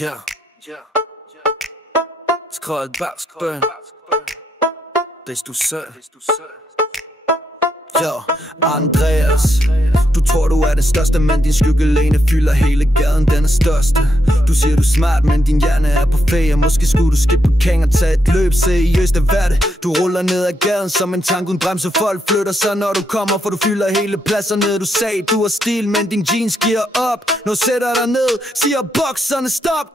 Ja, skrevet bagsbøn, hvis du ser. Ja, Andreas, du tror du er det største, men din skyggelene fylder hele gaden, den er største. Du siger du er smart, men din hjerne er på ferie. Måske skulle du skifte på kæng og tage et løb. Seriøst, det er det. Du ruller ned ad gaden som en tank uden bremse. Folk flytter sig når du kommer, for du fylder hele pladserne. Du sagde du har stil, men din jeans giver op. Nu sætter dig ned, siger bokserne stop.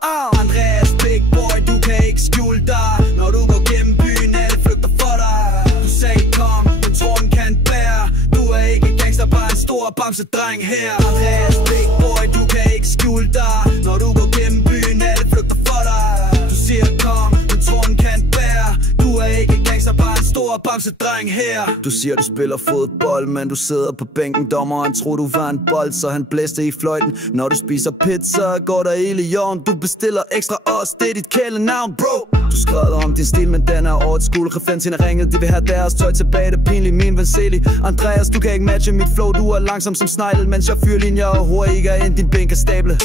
Andreas, big boy, du kan ikke skjule dig. Når du går gennem byen, alle flygter for dig. Du sagde kom, men tror den kan bære. Du er ikke gangster, bare en stor bamsedreng her. Andreas, big boy, du kan ikke skjule dig. Når du går gennem byen, alle flygter for dig. Du siger kom, men tror den kan bære. Du er ikke gangster, bare en stor bamsedreng her. Du siger du spiller fodbold, men du sidder på bænken. Dommeren tror du var en bold, så han blæste i fløjten. Når du spiser pizza, går der ild i jorden. Du bestiller ekstra os, det er dit kælenavn, bro. Du skrev om din stil, men den er over et skole. Referencerne ringede, de vil have deres tøj tilbage. Det er pinligt, min ven Seli. Andreas, du kan ikke matche mit flow. Du er langsom som sneglet, mens jeg fyrlinjer og hurtigere end din bænk er stable.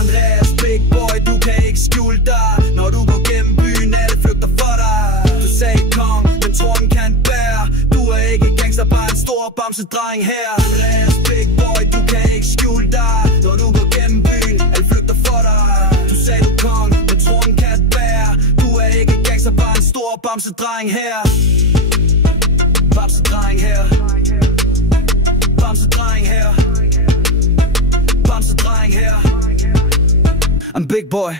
Andreas, big boy, du kan ikke skjule dig. Når du går gennem byen, alle flygter for dig. Du sagde kom, men tror den kan bære. Du er ikke gangster, bare en stor bamsedreng her. Andreas, big boy, du kan ikke skjule dig. Når du går gennem byen, alle flygter for dig. Du sagde du kom, men tror den kan bære. Du er ikke gangster, bare en stor bamsedreng her. Bamsedreng her. Bamsedreng her. Bamsedreng her. I'm big boy.